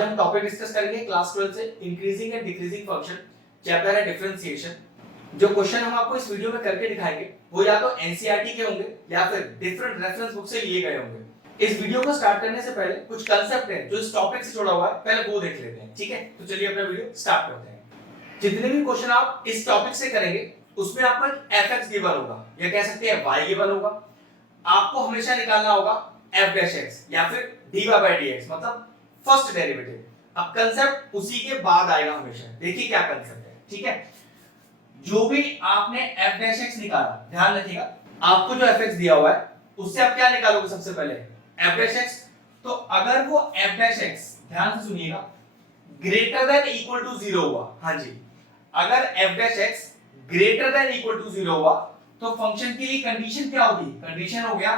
आज हम topic discuss करेंगे क्लास 12 से increasing and decreasing function, chapter है डिफरेंशिएशन। जो क्वेश्चन हम आपको इस वीडियो में करके दिखाएंगे वो या तो एनसीईआरटी के होंगे या फिर डिफरेंट रेफरेंस बुक से लिए गए होंगे। इस वीडियो को स्टार्ट करने से पहले कुछ कांसेप्ट है जो इस टॉपिक से जुड़ा हुआ है, पहले वो देख लेते हैं। ठीक है, तो चलिए अपना वीडियो स्टार्ट करते हैं। जितने भी क्वेश्चन आप इस टॉपिक से करेंगे उसमें आपको एक fx गिवन होगा या कह सकते हैं y गिवन होगा। आपको हमेशा निकालना होगा f डैश x या फिर dy by dx, मतलब फर्स्ट डेरिवेटिव। अब कांसेप्ट उसी के बाद आएगा हमेशा। देखिए क्या कांसेप्ट है। ठीक है, जो भी आपने f डैश x निकाला, ध्यान रखिएगा आपको जो fx दिया हुआ है उससे आप क्या निकालोगे सबसे पहले, f डैश x। तो अगर वो f डैश x, ध्यान से सुनिएगा, ग्रेटर देन इक्वल टू 0 हुआ, हाँ जी, अगर f dash x greater than equal to 0 हुआ तो फंक्शन के लिए कंडीशन क्या होगी, कंडीशन हो गया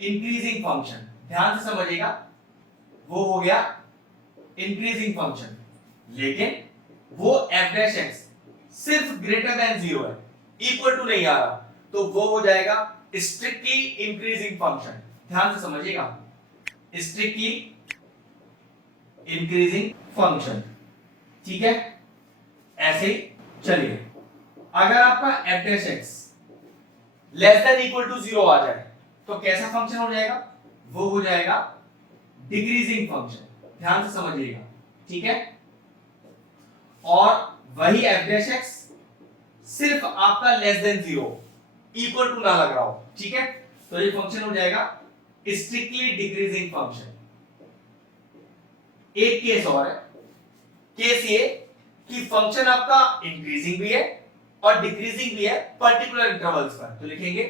इंक्रीजिंग फंक्शन। ध्यान से समझिएगा, वो हो गया इंक्रीजिंग फंक्शन। लेकिन वो f डैश x सिर्फ ग्रेटर देन 0 है, इक्वल टू नहीं आ रहा, तो वो हो जाएगा स्ट्रिक्टली इंक्रीजिंग फंक्शन। ध्यान से समझिएगा, स्ट्रिक्टली इंक्रीजिंग फंक्शन। ठीक है, ऐसे ही चलिए। अगर आपका f dash x less than equal to 0 आ जाए तो कैसा फंक्शन हो जाएगा, वो हो जाएगा डिक्रीजिंग फंक्शन। ध्यान से समझिएगा, ठीक है। और वही f डैश x सिर्फ आपका लेस देन 0, इक्वल टू ना लग रहा हो, ठीक है, तो ये फंक्शन हो जाएगा स्ट्रिक्टली डिक्रीजिंग फंक्शन। एक केस और है, केस ये कि फंक्शन आपका इंक्रीजिंग भी है और डिक्रीजिंग भी है पर्टिकुलर इंटरवल्स पर। तो लिखेंगे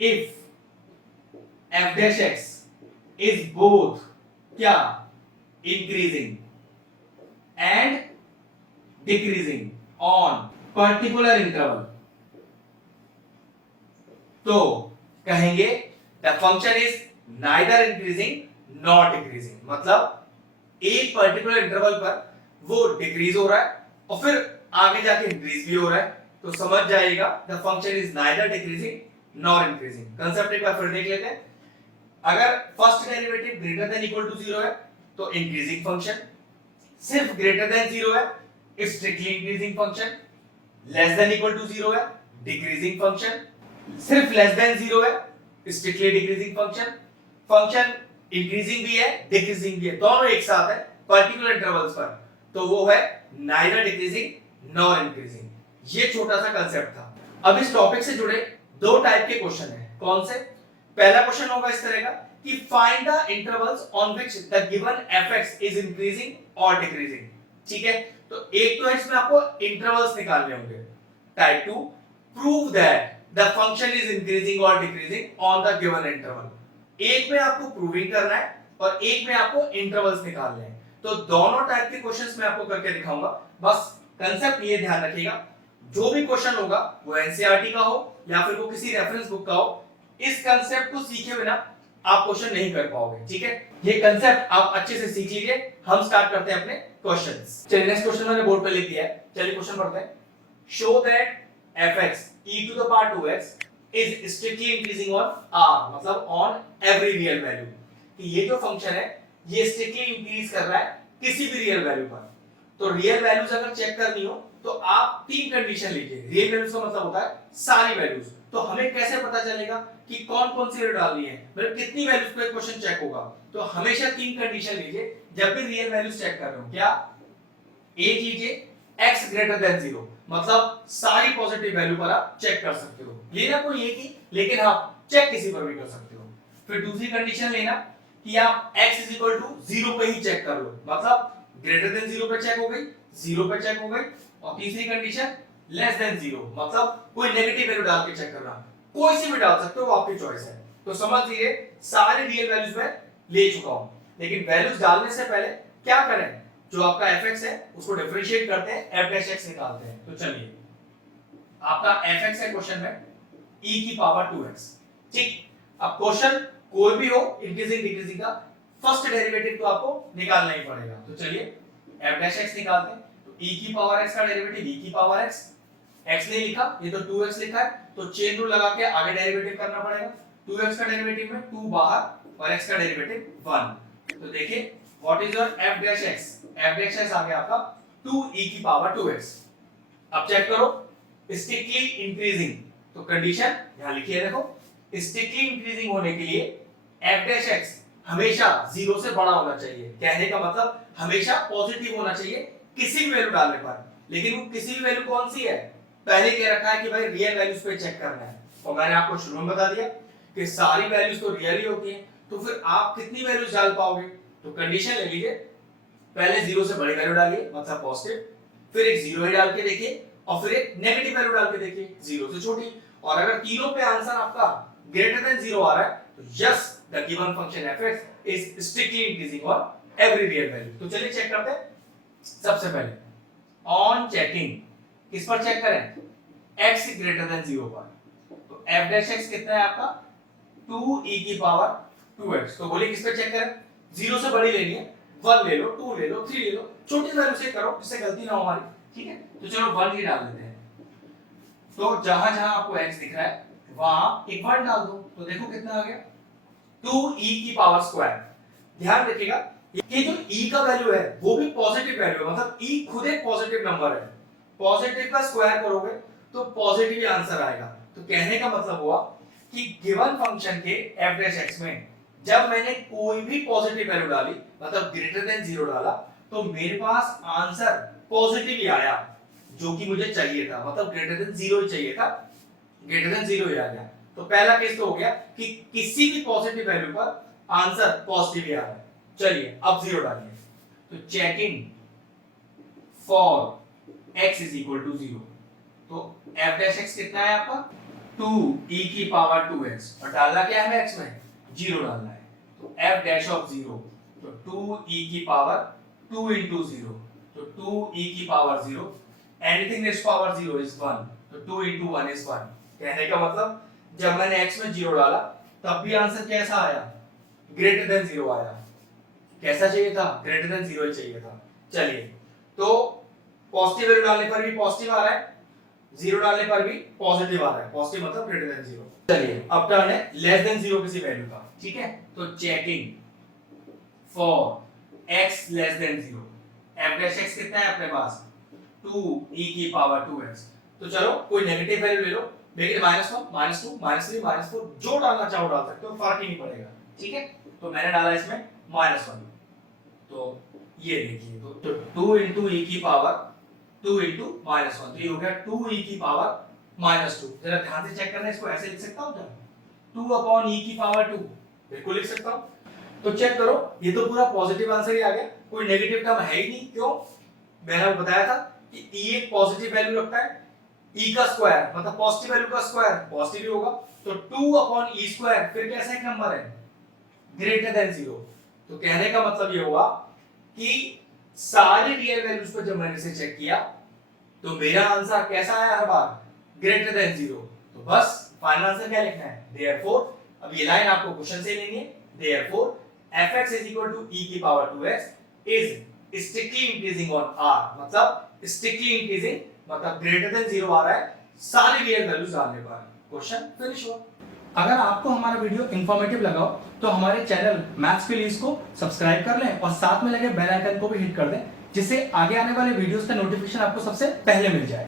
if f dash x is both क्या, increasing and decreasing on particular interval, तो कहेंगे the function is neither increasing not decreasing. मतलब एक पर्टिकुलर इंटरवल पर वो डिक्रीज हो रहा है और फिर आगे जाके इंक्रीज भी हो रहा है, तो समझ जाएगा the function is neither decreasing nor increasing. Concept एक बार फिर देख लेते हैं। अगर first derivative greater than equal to 0 है तो इंक्रीजिंग फंक्शन, सिर्फ ग्रेटर देन 0 है strictly increasing function, less than equal to 0 है डिक्रीजिंग फंक्शन, सिर्फ लेस देन 0 है strictly decreasing function, function increasing भी है डिक्रीजिंग भी है, दोनों एक साथ है पर्टिकुलर इंटरवल्स पर, तो वो है नाइदर डिक्रीजिंग नॉर इंक्रीजिंग। ये छोटा सा कांसेप्ट था। अब इस टॉपिक से जुड़े दो टाइप के क्वेश्चन हैं। कौन से? पहला क्वेश्चन होगा इस तरह का कि find the intervals on which the given fx is increasing और डिक्रीजिंग। ठीक है, तो एक तो है इसमें आपको इंटरवल्स निकालने होंगे। Type 2, prove that the function is increasing और decreasing on the given interval. एक में आपको प्रूविंग करना है और एक में आपको इंटरवल्स निकालने हैं। तो दोनों टाइप के क्वेश्चंस मैं आपको करके दिखाऊंगा। बस कांसेप्ट ये ध्यान रखिएगा, जो भी क्वेश्चन होगा वो एनसीईआरटी का हो या फिर वो किसी रेफरेंस बुक का हो, इस कांसेप्ट को सीखे बिना आप क्वेश्चन नहीं कर पाओगे। ठीक है, ये कांसेप्ट आप अच्छे से सीख लीजिए। हम स्टार्ट करते हैं अपने क्वेश्चंस। चलिए नेक्स्ट क्वेश्चन मैंने बोर्ड पे लिख दिया है, चलिए क्वेश्चन पढ़ते हैं। Show that fx e to the power 2x is strictly increasing on r, मतलब on every real value, कि ये जो फंक्शन है ये स्ट्रिक्टली इंक्रीज कर रहा है किसी भी रियल वैल्यू पर। तो रियल वैल्यूज अगर चेक करनी हो तो आप तीन कंडीशन लीजिए। रियल वैल्यूज का मतलब होता है सारी वैल्यूज। तो हमें कैसे पता चलेगा कि कौन कौन सी वैल्यू डालनी है, मतलब कितनी वैल्यूज पे क्वेश्चन चेक होगा। तो हमेशा तीन कंडीशन लीजिए जब भी रियल वैल्यूज चेक कर रहे हो। क्या? एक लीजिए x ग्रेटर देन 0, मतलब सारी पॉजिटिव वैल्यू पर आप चेक कर सकते हो। लेना कोई एक ही, लेकिन आप चेक किसी पर भी कर सकते हो। फिर दूसरी कंडीशन लेना कि आप x इज इक्वल टू 0 पे ही चेक कर लो, मतलब ग्रेटर देन 0 पे चेक हो गई, 0 पे चेक हो गई। और तीसरी कंडीशन लेस देन 0, मतलब कोई नेगेटिव वैल्यू डाल के चेक करना। कोई सी भी डाल सकते हो, वो आपकी चॉइस है। तो समझ लीजिए सारे रियल वैल्यूज में ले चुका हूं, लेकिन वैल्यूज डालने से पहले क्या करें, जो आपका fx है उसको डिफरेंशिएट करते हैं, f डैश x निकालते हैं। तो चलिए, आपका fx है क्वेश्चन में e की पावर 2x। ठीक, अब क्वेश्चन कोई भी हो इंक्रीजिंग डिक्रीजिंग का, फर्स्ट डेरिवेटिव तो आपको निकालना ही पड़ेगा। तो चलिए f डैश x निकालते हैं। तो e की पावर x का डेरिवेटिव e की पावर x, x नहीं लिखा, ये तो 2x लिखा है, तो चेन रूल लगा के आगे डेरिवेटिव करना पड़ेगा। 2x का डेरिवेटिव में 2 बाहर और x का डेरिवेटिव 1। तो देखिए what is your f dash x? f dash x आ गया आपका 2e की पावर 2x। अब चेक करो स्टिकली इंक्रीजिंग, तो कंडीशन यहां लिखी है, देखो स्टिकली इंक्रीजिंग होने के लिए f डैश x हमेशा 0 से बड़ा होना चाहिए। कहने का मतलब हमेशा पॉजिटिव होना चाहिए किसी भी वैल्यू डालने पर। लेकिन वो किसी भी वैल्यू कौन सी है? पहले कह रखा है कि भाई रियल वैल्यूज पे चेक करना है, और मैंने आपको शुरू में बता दिया कि सारी वैल्यूज तो रियल ही होती हैं, तो फिर आप कितनी वैल्यूज डाल पाओगे? तो कंडीशन ले लीजिए, पहले 0 से बड़ी वैल्यू डालिए मतलब पॉजिटिव, फिर एक 0 ही डाल के देखिए, और फिर एक नेगेटिव वैल्यू डाल के देखिए 0 से छोटी। और अगर तीनों पे आंसर आपका ग्रेटर देन 0 आ रहा है तो yes the given function f(x) is strictly increasing on every real value. तो चलिए चेक करते हैं। सबसे पहले ऑन चेकिंग किस पर चेक करें? x ग्रेटर देन 0 पर। तो f डैश x कितना है आपका 2e की पावर 2x। तो बोलिए किस पे चेक करें? 0 से बड़ी लेनी है, 1 ले लो, 2 ले लो, 3 ले लो, छोटी वैल्यू से करो जिससे गलती ना हो हमारी, ठीक है? तो चलो 1 ही डाल देते हैं। तो जहां जहां आपको x दिख रहा है वहां एक 1 डाल दो, तो देखो कितना आ गया 2e की पावर स्क्वायर। ध्यान रखिएगा ये जो e का वैल्यू है वो भी पॉजिटिव वैल्यू है, मतलब e खुद एक पॉजिटिव नंबर है। पॉजिटिव का स्क्वायर करोगे तो पॉजिटिव ही आंसर आएगा। तो कहने का मतलब हुआ कि गिवन फंक्शन के f डैश x में जब मैंने कोई भी पॉजिटिव वैल्यू डाली मतलब ग्रेटर देन 0 डाला तो मेरे पास आंसर पॉजिटिव ही आया, जो कि मुझे चाहिए था, मतलब ग्रेटर देन 0 ही चाहिए था, ग्रेटर देन 0 ही आ गया। तो पहला केस तो हो गया कि किसी भी पॉजिटिव वैल्यू पर आंसर पॉजिटिव ही आ रहा है। चलिए अब 0 डालिए, तो checking for x is equal to 0। तो f डैश x कितना है आपका 2e की पावर 2x, और डालना क्या है हमें x में 0 डालना है। तो f डैश ऑफ 0 तो 2e की पावर 2 into 0, तो 2e की power 0, anything rays power 0 is 1, तो 2 into 1 is 1। कहने का मतलब जब मैंने x में 0 डाला तब भी आंसर कैसा आया? ग्रेटर देन 0 आया। कैसा चाहिए था? ग्रेटर देन 0 ही चाहिए था। चलिए तो पॉजिटिव वैल्यू डालने पर भी पॉजिटिव आ रहा है, 0 डालने पर भी पॉजिटिव आ रहा है, पॉजिटिव मतलब ग्रेटर देन 0। चलिए अब टर्न है लेस देन 0 किसी वैल्यू का, ठीक है? तो checking for x less than 0, f dash x कितना है अपने पास 2e की पावर 2x। तो चलो कोई नेगेटिव वैल्यू ले लो, लेकिन -1 -2 -3 -4 जो डालना चाहो डाल सकते हो, फर्क ही नहीं पड़ेगा, ठीक है? तो मैंने डाला इसमें -1, तो ये देखिए तो 2 into e की पावर 2 into -1, तो ये हो गया 2e की पावर -2। जरा ध्यान से चेक करना, इसको ऐसे लिख सकता हूं क्या 2 upon e की पावर 2? बिल्कुल लिख सकता हूं। तो चेक करो ये तो पूरा पॉजिटिव आंसर ही आ गया, कोई नेगेटिव टर्म है ही नहीं। क्यों? मैंने आपको बताया था कि e एक पॉजिटिव वैल्यू रखता है, e का स्क्वायर मतलब पॉजिटिव वैल्यू का स्क्वायर पॉजिटिव ही होगा, तो 2 upon e स्क्वायर फिर कैसा एक नंबर है ग्रेटर देन 0। तो कहने का मतलब ये हुआ कि सारी रियल वैल्यूज पर जब मैंने इसे चेक किया तो मेरा आंसर कैसा आया हर बार? Greater than 0। तो बस फाइनल आंसर क्या लिखना है? देयरफॉर, अब ये लाइन आपको क्वेश्चन से लेनी है, therefore fx is equal to e की power 2x is strictly increasing on r, मतलब strictly increasing मतलब ग्रेटर देन 0 आ रहा है सारी रियल वैल्यूज डालने पर। क्वेश्चन फिनिश हुआ। अगर आपको हमारा वीडियो इंफॉर्मेटिव लगा हो तो हमारे चैनल मैथ्स प्लीज को सब्सक्राइब कर लें और साथ में लगे बेल आइकन को भी हिट कर दें, जिससे आगे आने वाले वीडियोस का नोटिफिकेशन आपको सबसे पहले मिल जाए।